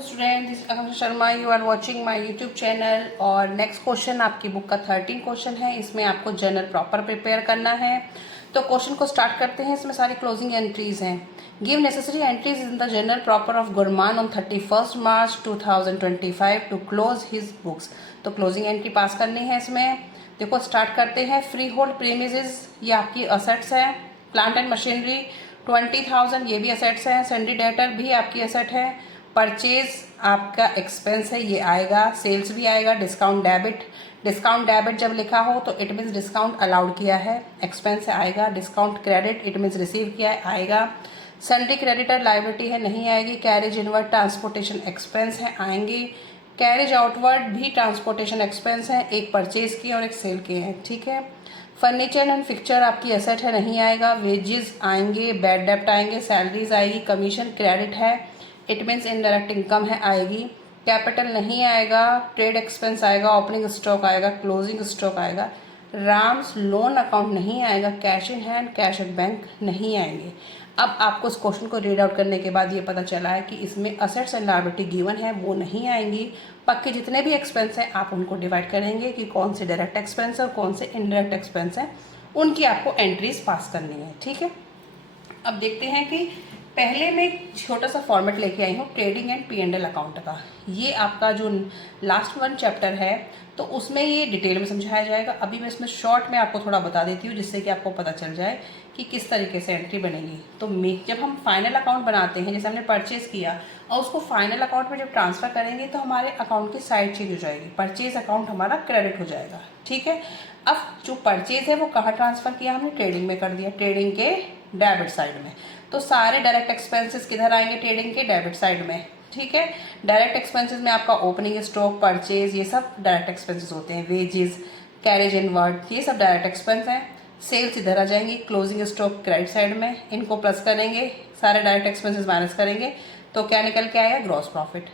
Student, this Akanksha Sharma, you are watching my YouTube channel. और next question आपकी book का 13 question है। इसमें आपको जर्नल प्रॉपर प्रिपेयर करना है। तो क्वेश्चन को स्टार्ट करते हैं। इसमें सारी क्लोजिंग एंट्रीज हैं। Give necessary entries in the journal proper of Gurman on 31 March 2025 to close his books. तो क्लोजिंग एंट्री पास करनी है इसमें। देखो स्टार्ट करते हैं। फ्री होल्ड प्रीमिसेस, ये आपकी असेट्स है। प्लांट एंड मशीनरी 20,000, ये भी असेट्स है। सन्डी डेटर भी आपकी असेट है। परचेज आपका एक्सपेंस है, ये आएगा। सेल्स भी आएगा। डिस्काउंट डेबिट जब लिखा हो तो इट मीन्स डिस्काउंट अलाउड किया है, एक्सपेंस आएगा। Discount credit it means receive किया है, आएगा। सन्डी क्रेडिटर लाइबिलिटी है, नहीं आएगी। कैरेज इनवर्ड ट्रांसपोर्टेशन एक्सपेंस है, आएंगी। कैरेज आउटवर्ड भी ट्रांसपोर्टेशन एक्सपेंस है, एक परचेज की और एक सेल के हैं, ठीक है। फर्नीचर एंड फिक्चर आपकी एसेट है, नहीं आएगा। वेजेस आएंगे, बैड डेप्ट आएंगे, सैलरीज आएगी। कमीशन क्रेडिट है, इट मीन्स इनडायरेक्ट इनकम है, आएगी। कैपिटल नहीं आएगा। ट्रेड एक्सपेंस आएगा। ओपनिंग स्टॉक आएगा। क्लोजिंग स्टॉक आएगा। राम्स लोन अकाउंट नहीं आएगा। Cash in hand, cash at bank नहीं आएंगे। अब आपको इस क्वेश्चन को रीड आउट करने के बाद ये पता चला है कि इसमें असेट्स एंड लायबिलिटी गिवन है, वो नहीं आएंगी। बाकी जितने भी एक्सपेंस हैं आप उनको डिवाइड करेंगे कि कौन से डायरेक्ट एक्सपेंस है और कौन से इनडायरेक्ट एक्सपेंस हैं, उनकी आपको एंट्रीज पास करनी है, ठीक है। अब देखते हैं कि पहले मैं एक छोटा सा फॉर्मेट लेके आई हूँ ट्रेडिंग एंड P&L अकाउंट का। ये आपका जो लास्ट वन चैप्टर है तो उसमें ये डिटेल में समझाया जाएगा। अभी मैं इसमें शॉर्ट में आपको थोड़ा बता देती हूँ जिससे कि आपको पता चल जाए कि किस तरीके से एंट्री बनेगी। तो जब हम फाइनल अकाउंट बनाते हैं, जैसे हमने परचेज किया और उसको फाइनल अकाउंट में जब ट्रांसफ़र करेंगे तो हमारे अकाउंट की साइड चेंज हो जाएगी। परचेज अकाउंट हमारा क्रेडिट हो जाएगा, ठीक है। अब जो परचेज है वो कहाँ ट्रांसफ़र किया हमने? ट्रेडिंग में कर दिया, ट्रेडिंग के डेबिट साइड में। तो सारे डायरेक्ट एक्सपेंसेस किधर आएंगे? ट्रेडिंग के डेबिट साइड में, ठीक है। डायरेक्ट एक्सपेंसेस में आपका ओपनिंग स्टॉक, परचेज, ये सब डायरेक्ट एक्सपेंसेस होते हैं। वेजेस, कैरेज इनवर्ड, ये सब डायरेक्ट एक्सपेंस हैं। सेल्स इधर आ जाएंगी। क्लोजिंग स्टॉक क्रेडिट साइड में, इनको प्लस करेंगे, सारे डायरेक्ट एक्सपेंसेस माइनस करेंगे तो क्या निकल के आएगा? Gross profit.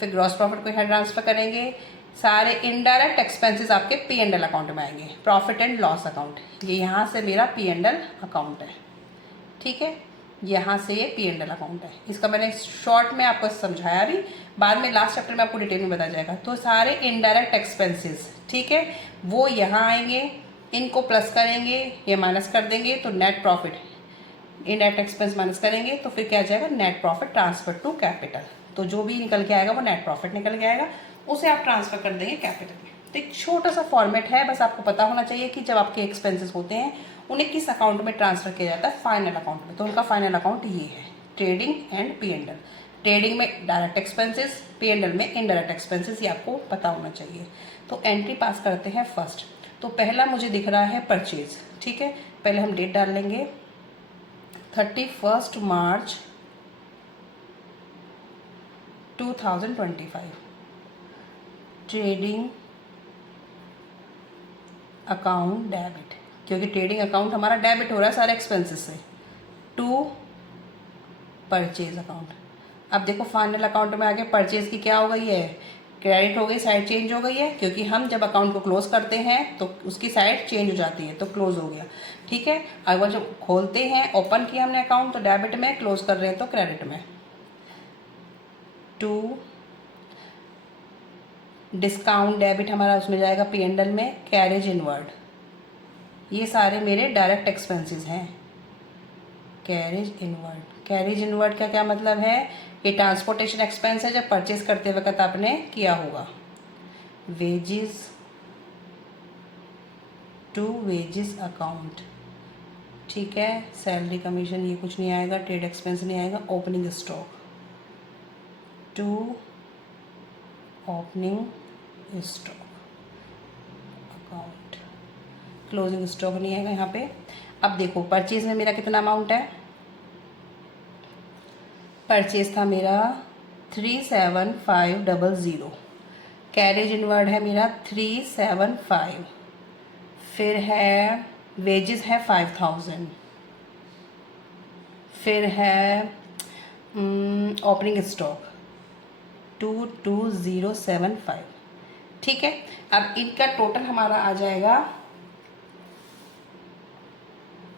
फिर ग्रॉस प्रॉफिट को यहाँ ट्रांसफर करेंगे। सारे इनडायरेक्ट एक्सपेंसेस आपके P&L अकाउंट में आएंगे, प्रॉफिट एंड लॉस अकाउंट। ये यहाँ से मेरा P&L अकाउंट है, ठीक है। यहाँ से ये P&L अकाउंट है। इसका मैंने शॉर्ट में आपको समझाया भी, बाद में लास्ट चैप्टर में आपको डिटेल में बताया जाएगा। तो सारे इनडायरेक्ट एक्सपेंसेस, ठीक है, वो यहाँ आएंगे, इनको प्लस करेंगे, ये माइनस कर देंगे तो net profit. Indirect expense minus करेंगे तो फिर क्या आ जाएगा? Net profit transfer to capital. तो जो भी निकल के आएगा वो नेट प्रॉफिट निकल के आएगा, उसे आप ट्रांसफर कर देंगे कैपिटल में। तो एक छोटा सा फॉर्मेट है, बस आपको पता होना चाहिए कि जब आपके एक्सपेंसेस होते हैं उन्हें किस अकाउंट में ट्रांसफर किया जाता है? फाइनल अकाउंट में। तो उनका फाइनल अकाउंट ये है, ट्रेडिंग एंड P&L। ट्रेडिंग में डायरेक्ट एक्सपेंसेस, P&L में इनडायरेक्ट एक्सपेंसेस, ये आपको पता होना चाहिए। तो एंट्री पास करते हैं फर्स्ट। तो पहला मुझे दिख रहा है परचेज, ठीक है। पहले हम डेट डाल लेंगे 31 मार्च 2025। ट्रेडिंग अकाउंट डेबिट, क्योंकि ट्रेडिंग अकाउंट हमारा डेबिट हो रहा है सारे एक्सपेंसेस से, टू परचेज अकाउंट। अब देखो फाइनल अकाउंट में आगे परचेज की क्या हो गई है? क्रेडिट हो गई, साइड चेंज हो गई है, क्योंकि हम जब अकाउंट को क्लोज करते हैं तो उसकी साइड चेंज हो जाती है, तो क्लोज हो गया, ठीक है। अगर जब खोलते हैं, ओपन किया हमने अकाउंट तो डेबिट में, क्लोज कर रहे हैं तो क्रेडिट में। टू डिस्काउंट डेबिट हमारा उसमें जाएगा P&L में। कैरेज इनवर्ड, ये सारे मेरे डायरेक्ट एक्सपेंसेस हैं। कैरेज इनवर्ड का क्या मतलब है? ये ट्रांसपोर्टेशन एक्सपेंस है, जब परचेज करते वक्त आपने किया होगा। वेजेस टू वेजेस अकाउंट, ठीक है। सैलरी कमीशन ये कुछ नहीं आएगा, ट्रेड एक्सपेंस नहीं आएगा। Opening stock to opening stock account. Closing stock नहीं आएगा यहाँ पे। अब देखो परचेज में मेरा कितना अमाउंट है? परचेज था मेरा 37500। कैरेज इनवर्ड है मेरा 375। फिर है वेजेस है 5000। फिर है ओपनिंग स्टॉक 22075, ठीक है। अब इनका टोटल हमारा आ जाएगा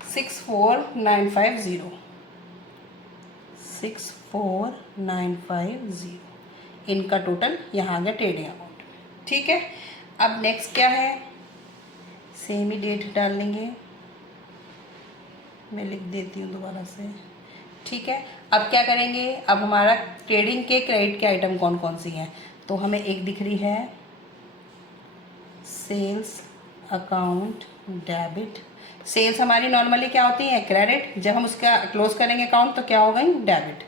64950। 64950, इनका टोटल यहाँ आ गया ट्रेडिंग अकाउंट। ठीक है, अब नेक्स्ट क्या है, सेम ही डेट डाल लेंगे, मैं लिख देती हूँ दोबारा से। ठीक है, अब क्या करेंगे, अब हमारा ट्रेडिंग के क्रेडिट के आइटम कौन कौन सी हैं, तो हमें एक दिख रही है सेल्स अकाउंट डेबिट। सेल्स हमारी नॉर्मली क्या होती है, क्रेडिट, जब हम उसका क्लोज करेंगे अकाउंट तो क्या हो गई, डेबिट।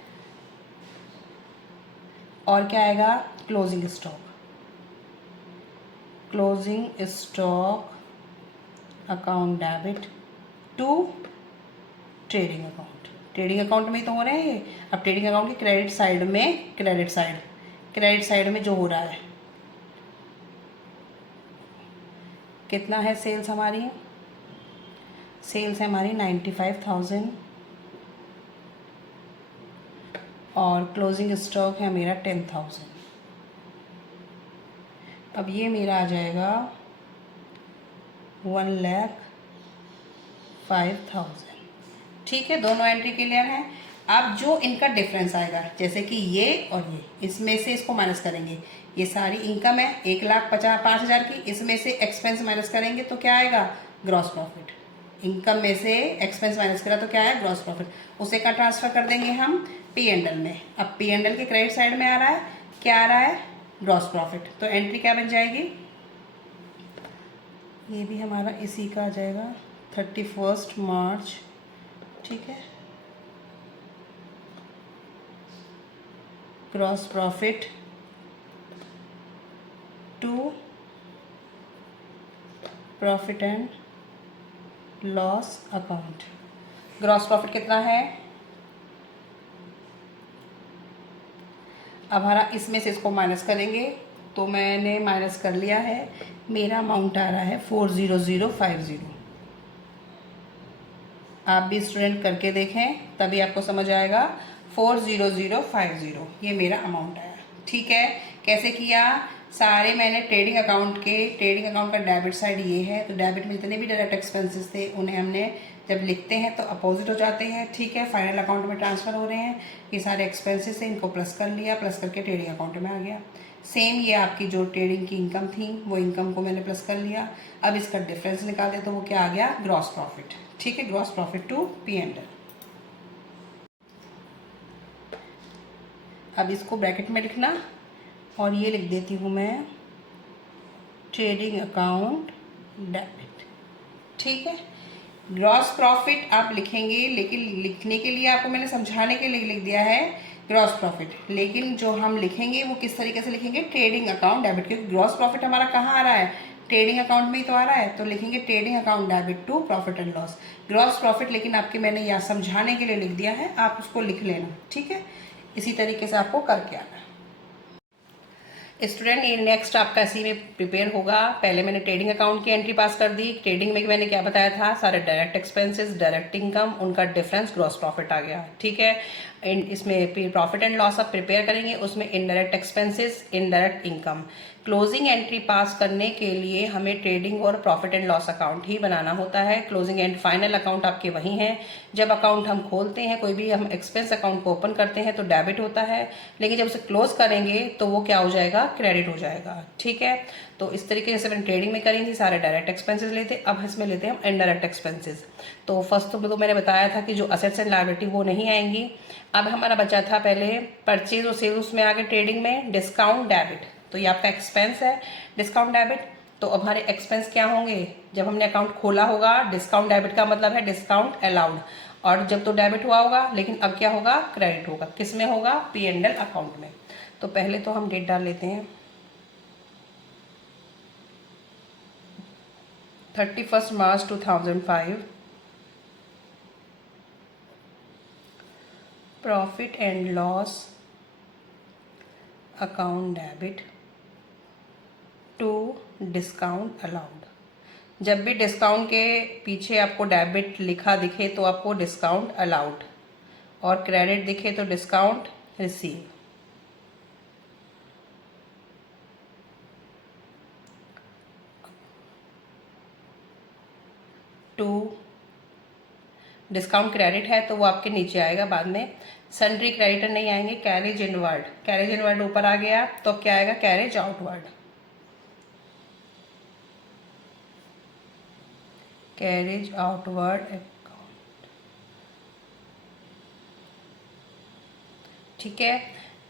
और क्या आएगा, closing stock, closing stock account debit to trading account. Trading account में ही तो हो रहे हैं ये। अब ट्रेडिंग अकाउंट की क्रेडिट साइड में, क्रेडिट साइड में जो हो रहा है, कितना है सेल्स हमारी, सेल्स है हमारी 95,000 और क्लोजिंग स्टॉक है मेरा 10,000। अब ये मेरा आ जाएगा 1,05,000। ठीक है, दोनों एंट्री क्लियर है। अब जो इनका डिफरेंस आएगा, जैसे कि ये और ये, इसमें से इसको माइनस करेंगे, ये सारी इनकम है 1,05,000 की, इसमें से एक्सपेंस माइनस करेंगे तो क्या आएगा, ग्रॉस प्रॉफिट। इनकम में से एक्सपेंस माइनस करा तो क्या है, ग्रॉस प्रॉफिट। उसे का ट्रांसफर कर देंगे हम पी एंड एल में। अब पी एंड एल के क्रेडिट साइड में आ रहा है, क्या आ रहा है, ग्रॉस प्रॉफिट। तो एंट्री क्या बन जाएगी, ये भी हमारा इसी का आ जाएगा 31 मार्च। ठीक है, gross profit to profit and loss account. Gross profit कितना है, अब हमारा इसमें से इसको माइनस करेंगे, तो मैंने माइनस कर लिया है, मेरा अमाउंट आ रहा है 40050। आप भी स्टूडेंट करके देखें तभी आपको समझ आएगा। 40050 ये मेरा अमाउंट आया। ठीक है, कैसे किया, सारे मैंने ट्रेडिंग अकाउंट का डेबिट साइड ये है, तो डेबिट में जितने भी डायरेक्ट एक्सपेंसेस थे उन्हें हमने जब लिखते हैं तो अपोजिट हो जाते हैं। ठीक है, फाइनल अकाउंट में ट्रांसफ़र हो रहे हैं, ये सारे एक्सपेंसेस हैं, इनको प्लस कर लिया, प्लस करके ट्रेडिंग अकाउंट में आ गया। सेम ये आपकी जो ट्रेडिंग की इनकम थी वो इनकम को मैंने प्लस कर लिया। अब इसका डिफरेंस निकाले तो वो क्या आ गया, ग्रॉस प्रॉफिट। ठीक है, gross profit to P and L. अब इसको ब्रैकेट में लिखना, और ये लिख देती हूँ मैं ट्रेडिंग अकाउंट डेबिट। ठीक है, ग्रॉस प्रॉफिट आप लिखेंगे, लेकिन लिखने के लिए आपको मैंने समझाने के लिए लिख दिया है ग्रॉस प्रॉफिट, लेकिन जो हम लिखेंगे वो किस तरीके से लिखेंगे, ट्रेडिंग अकाउंट डेबिट, क्योंकि ग्रॉस प्रॉफिट हमारा कहाँ आ रहा है, ट्रेडिंग अकाउंट में ही तो आ रहा है, तो लिखेंगे trading account debit to profit and loss. Gross profit लेकिन आपके मैंने यहाँ समझाने के लिए लिख दिया है, आप उसको लिख लेना। ठीक है, इसी तरीके से आपको करके आना है। स्टूडेंट ये नेक्स्ट आपका इसी में प्रिपेयर होगा। पहले मैंने ट्रेडिंग अकाउंट की एंट्री पास कर दी। ट्रेडिंग में मैंने क्या बताया था, सारे डायरेक्ट एक्सपेंसेस, डायरेक्ट इनकम, उनका डिफरेंस ग्रॉस प्रॉफिट आ गया। ठीक है, इसमें प्रॉफिट एंड लॉस आप प्रिपेयर करेंगे, उसमें indirect expenses, indirect income. Closing entry पास करने के लिए हमें ट्रेडिंग और प्रॉफिट एंड लॉस अकाउंट ही बनाना होता है। क्लोजिंग एंड फाइनल अकाउंट आपके वही हैं। जब अकाउंट हम खोलते हैं, कोई भी हम एक्सपेंस अकाउंट को ओपन करते हैं तो डेबिट होता है, लेकिन जब उसे क्लोज करेंगे तो वो क्या हो जाएगा, क्रेडिट हो जाएगा। ठीक है, तो इस तरीके से मैंने ट्रेडिंग में करी थी, सारे डायरेक्ट एक्सपेंसेस लेते, अब इसमें लेते हैं हम इनडायरेक्ट एक्सपेंसेस। तो फर्स्ट तो मैंने बताया था कि जो असेट्स एंड लायबिलिटी वो नहीं आएंगी। अब हमारा बचा था पहले परचेज और सेल, उसमें आगे ट्रेडिंग में डिस्काउंट डेबिट, तो ये आपका एक्सपेंस है डिस्काउंट डेबिट। तो अब हमारे एक्सपेंस क्या होंगे, जब हमने अकाउंट खोला होगा, डिस्काउंट डेबिट का मतलब है डिस्काउंट अलाउड, और जब तो डेबिट हुआ होगा, लेकिन अब क्या होगा, क्रेडिट होगा। किस में होगा, पी एंड एल अकाउंट में। तो पहले तो हम डेट डाल लेते हैं 31 मार्च 2005। Profit and loss account debit to discount allowed. जब भी डिस्काउंट के पीछे आपको डेबिट लिखा दिखे तो आपको डिस्काउंट अलाउड, और क्रेडिट दिखे तो discount receive. To discount credit है तो वो आपके नीचे आएगा बाद में। सन्ड्री क्रेडिटर नहीं आएंगे, कैरेज इनवर्ड, कैरेज इनवर्ड ऊपर आ गया तो क्या आएगा, carriage outward, carriage outward account. ठीक है,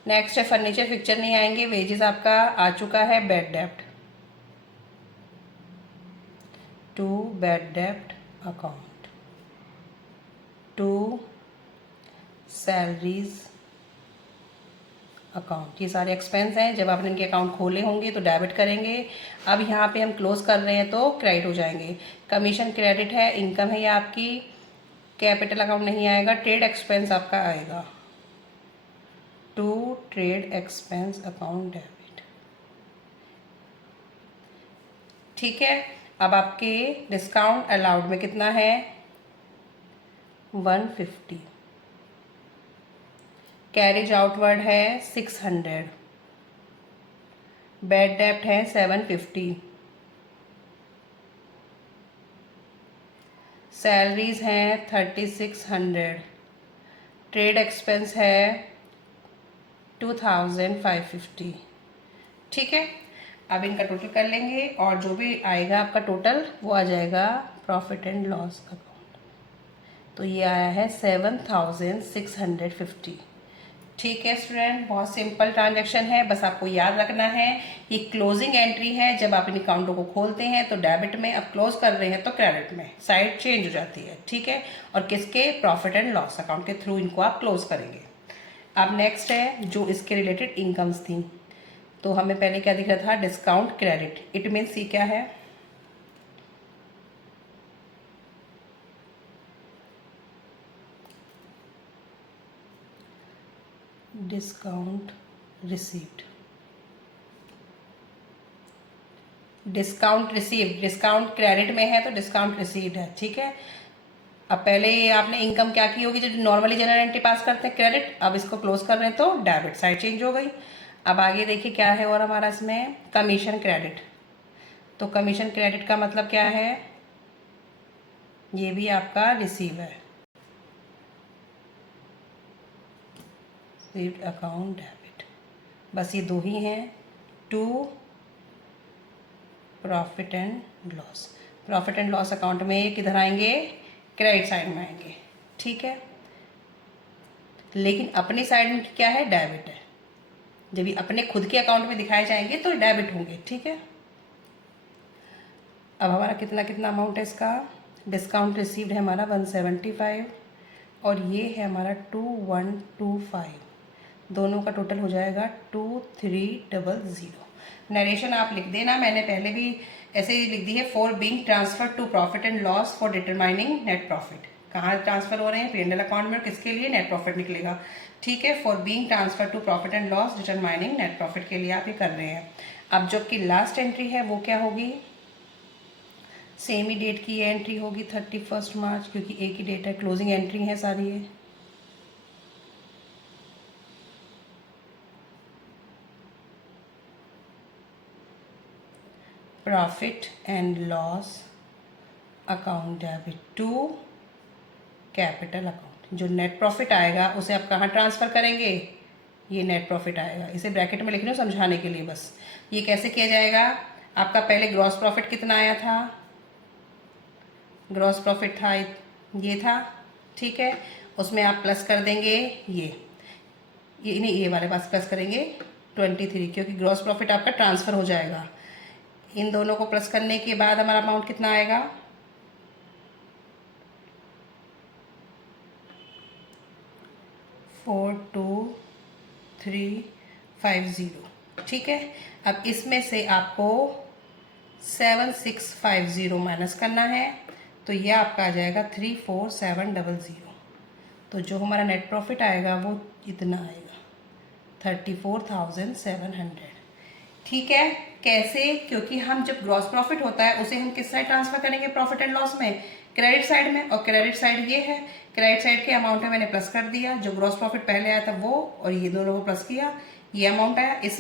नेक्स्ट है फर्नीचर फिक्चर नहीं आएंगे, वेजेस आपका आ चुका है, bad dept, to bad dept account, to salaries account. ये सारे एक्सपेंस हैं, जब आपने इनके अकाउंट खोले होंगे तो डेबिट करेंगे। अब यहाँ पे हम क्लोज कर रहे हैं तो क्रेडिट हो जाएंगे। कमीशन क्रेडिट है, इनकम है ये आपकी, कैपिटल अकाउंट नहीं आएगा, ट्रेड एक्सपेंस आपका आएगा, to trade expense account debit. ठीक है, अब आपके डिस्काउंट अलाउड में कितना है, 150, कैरेज आउटवर्ड है 600, बैड डेप्ट है 750, सैलरीज हैं 3600, ट्रेड एक्सपेंस है 2550। ठीक है, अब इनका टोटल कर लेंगे और जो भी आएगा आपका टोटल वो आ जाएगा प्रॉफिट एंड लॉस अकाउंट। तो ये आया है 7650। ठीक है स्टूडेंट, बहुत सिंपल ट्रांजैक्शन है, बस आपको याद रखना है ये क्लोजिंग एंट्री है। जब आप इन अकाउंटों को खोलते हैं तो डेबिट में, अब क्लोज कर रहे हैं तो क्रेडिट में, साइड चेंज हो जाती है। ठीक है, और किसके, प्रॉफिट एंड लॉस अकाउंट के थ्रू इनको आप क्लोज करेंगे। अब नेक्स्ट है जो इसके रिलेटेड इनकम्स थी, तो हमें पहले क्या दिख रहा था, डिस्काउंट क्रेडिट। इट मीन्स ये क्या है, discount received, discount received, discount credit में है तो डिस्काउंट रिसीव्ड है। ठीक है, अब पहले आपने इनकम क्या की होगी, जो नॉर्मली जनरल एंट्री पास करते हैं क्रेडिट, अब इसको क्लोज कर रहे हैं तो डेबिट, साइड चेंज हो गई। अब आगे देखिए क्या है और हमारा इसमें कमीशन क्रेडिट। तो कमीशन क्रेडिट का मतलब क्या है, ये भी आपका रिसीव है, रिसीव्ड अकाउंट डेबिट, बस ये दो ही हैं। To profit and loss, profit and loss account में किधर आएंगे, क्रेडिट साइड में आएंगे। ठीक है, लेकिन अपनी साइड में क्या है, डेबिट है। जब ये अपने खुद के अकाउंट में दिखाए जाएंगे तो डेबिट होंगे। ठीक है, अब हमारा कितना कितना अमाउंट है इसका, डिस्काउंट रिसीव्ड है हमारा 175 और ये है हमारा 2125, दोनों का टोटल हो जाएगा 2300। नरेशन आप लिख देना, मैंने पहले भी ऐसे ही लिख दी है, for being transfer to profit and loss for determining net profit. कहाँ ट्रांसफर हो रहे हैं, पी&एल अकाउंट में, किसके लिए, नेट प्रॉफिट निकलेगा। ठीक है, for being transfer to profit and loss determining net profit के लिए आप ये कर रहे हैं। अब जो कि लास्ट एंट्री है वो क्या होगी, सेम ही डेट की एंट्री होगी 31 मार्च, क्योंकि एक ही डेट है, क्लोजिंग एंट्री है सारी ये। Profit and loss account debit to capital account. जो नेट प्रॉफिट आएगा उसे आप कहाँ ट्रांसफ़र करेंगे, ये नेट प्रॉफिट आएगा, इसे ब्रैकेट में लिख रही हूँ समझाने के लिए बस। ये कैसे किया जाएगा, आपका पहले ग्रॉस प्रॉफिट कितना आया था, ग्रॉस प्रॉफिट था ये था। ठीक है, उसमें आप प्लस कर देंगे ये नहीं, ये वाले पास प्लस करेंगे 23, क्योंकि ग्रॉस प्रॉफिट आपका ट्रांसफ़र हो जाएगा। इन दोनों को प्लस करने के बाद हमारा अमाउंट कितना आएगा, 42350। ठीक है, अब इसमें से आपको 7650 माइनस करना है, तो यह आपका आ जाएगा 34700। तो जो हमारा नेट प्रॉफिट आएगा वो इतना आएगा 34,700। ठीक है, कैसे, क्योंकि हम जब ग्रॉस प्रॉफिट होता है उसे हम किस साइड ट्रांसफर करेंगे, प्रॉफिट एंड लॉस में, क्रेडिट साइड में, और क्रेडिट साइड ये है, क्रेडिट साइड के अमाउंट में मैंने प्लस कर दिया, जो ग्रॉस प्रॉफिट पहले आया था वो, और ये दोनों को प्लस किया, ये अमाउंट आया। इस